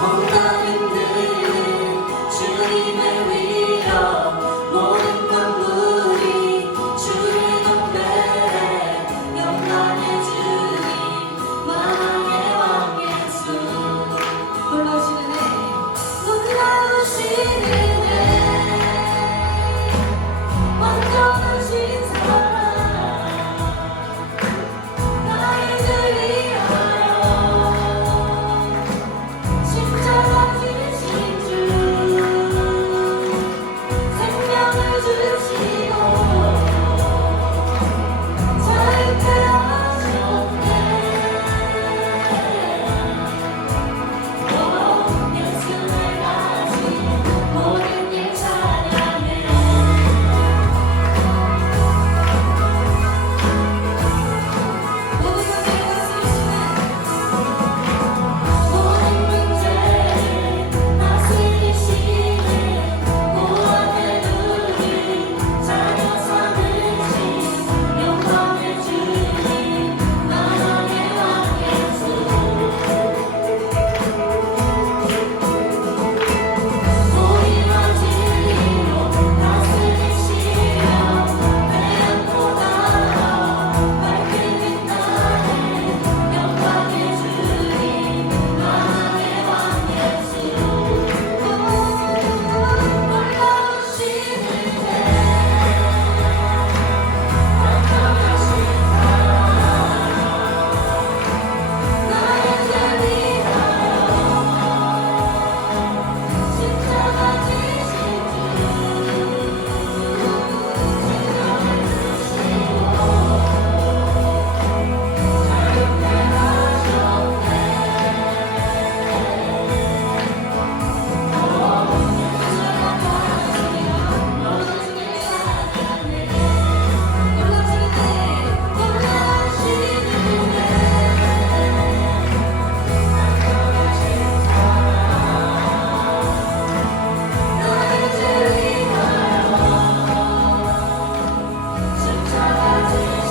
Oh. 생명을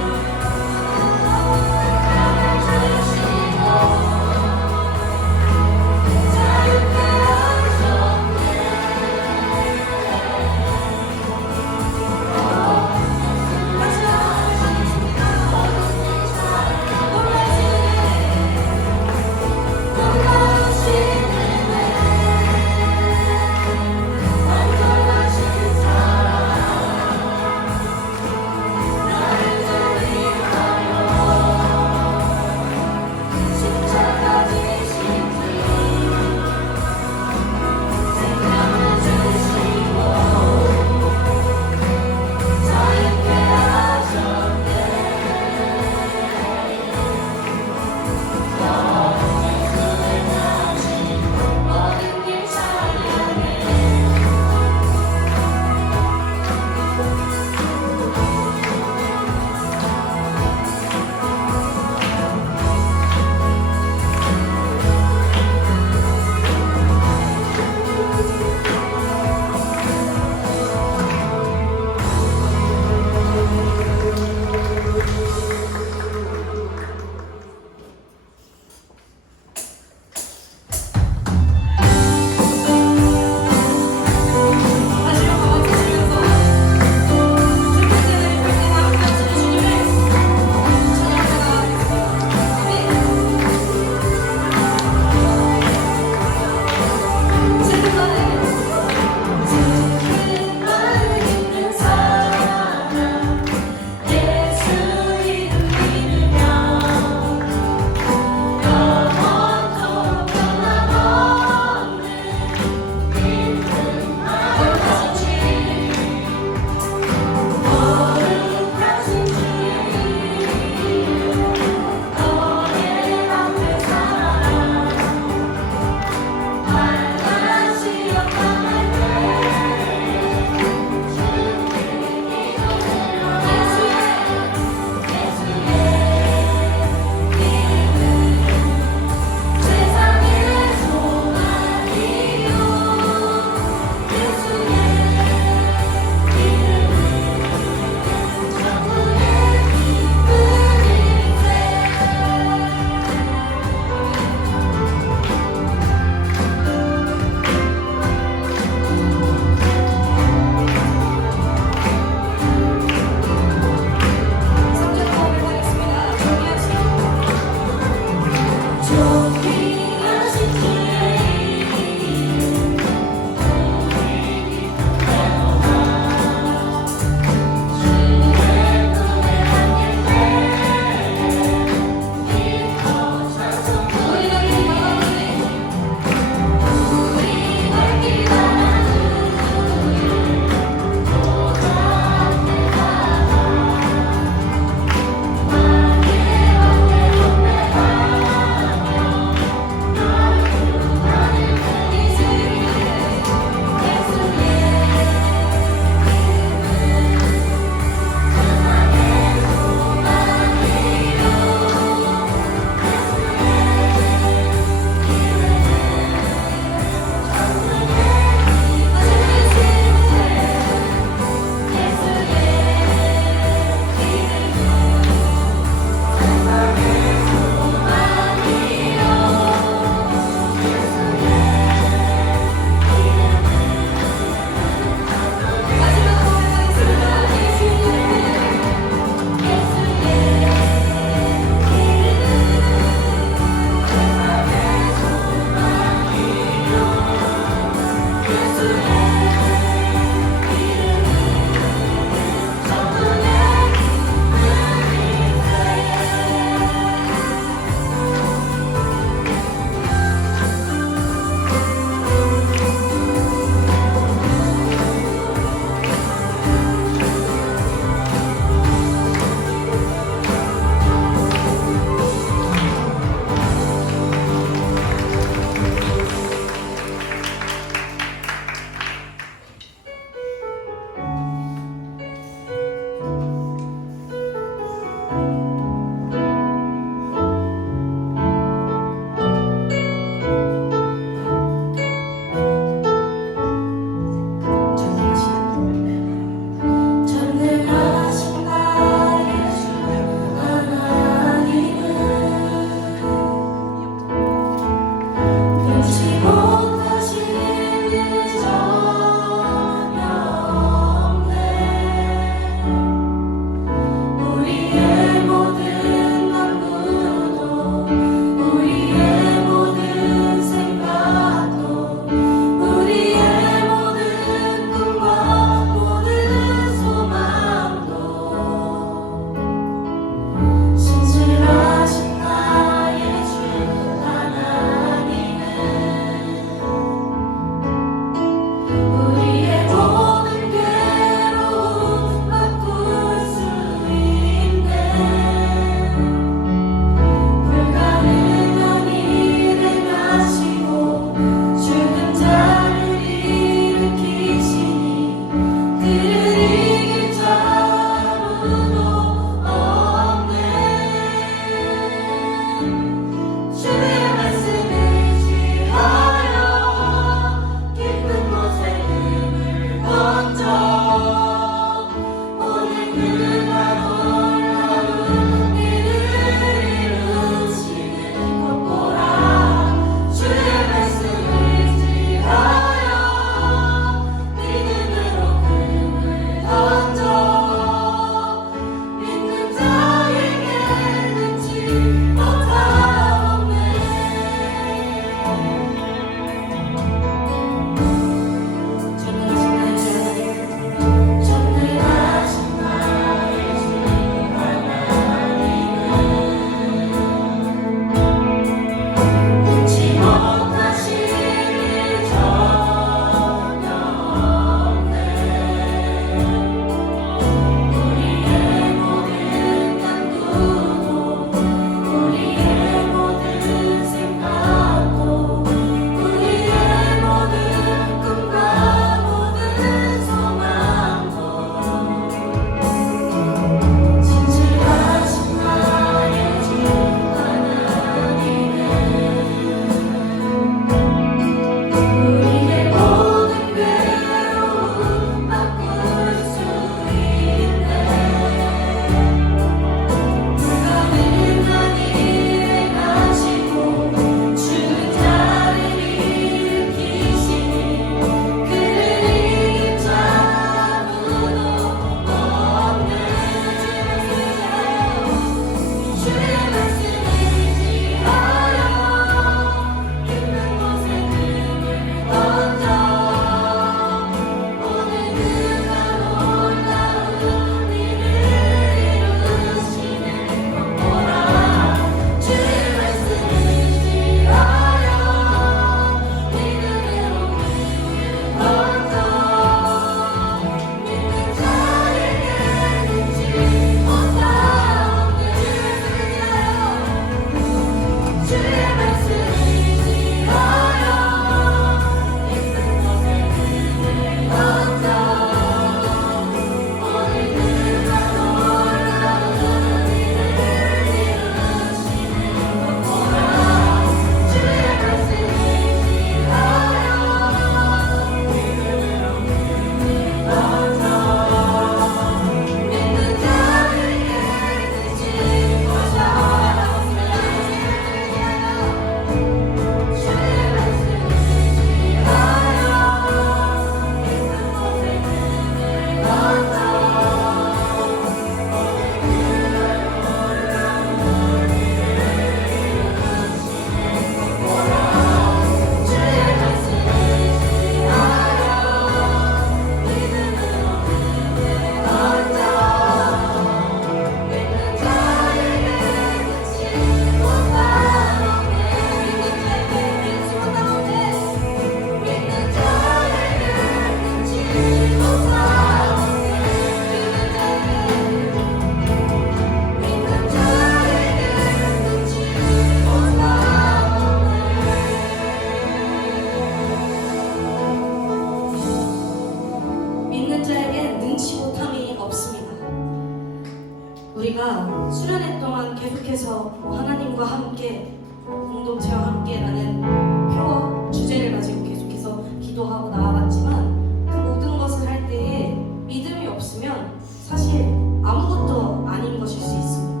뭐 하나님과 함께 공동체와 함께라는 표 주제를 가지고 계속해서 기도하고 나아갔지만 그 모든 것을 할 때에 믿음이 없으면 사실 아무것도 아닌 것일 수 있습니다.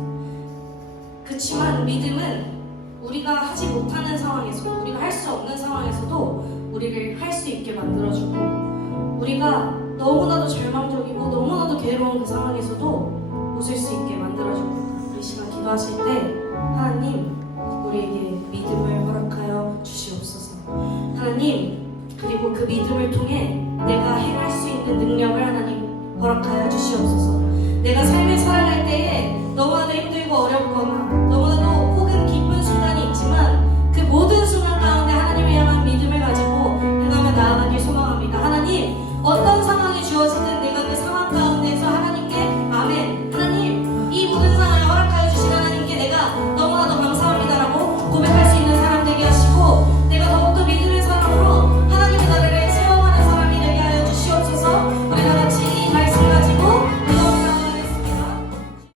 그렇지만 믿음은 우리가 하지 못하는 상황에서도 우리가 할 수 없는 상황에서도 우리를 할 수 있게 만들어주고 우리가 너무나도 절망적이고 너무나도 괴로운 그 상황에서도 웃을 수 있게 만들어주고 시간 기도하실 때 하나님 우리에게 믿음을 허락하여 주시옵소서. 하나님 그리고 그 믿음을 통해 내가 행할 수 있는 능력을 하나님 허락하여 주시옵소서. 내가 삶을 살아갈 때에 너무나도 힘들고 어렵거나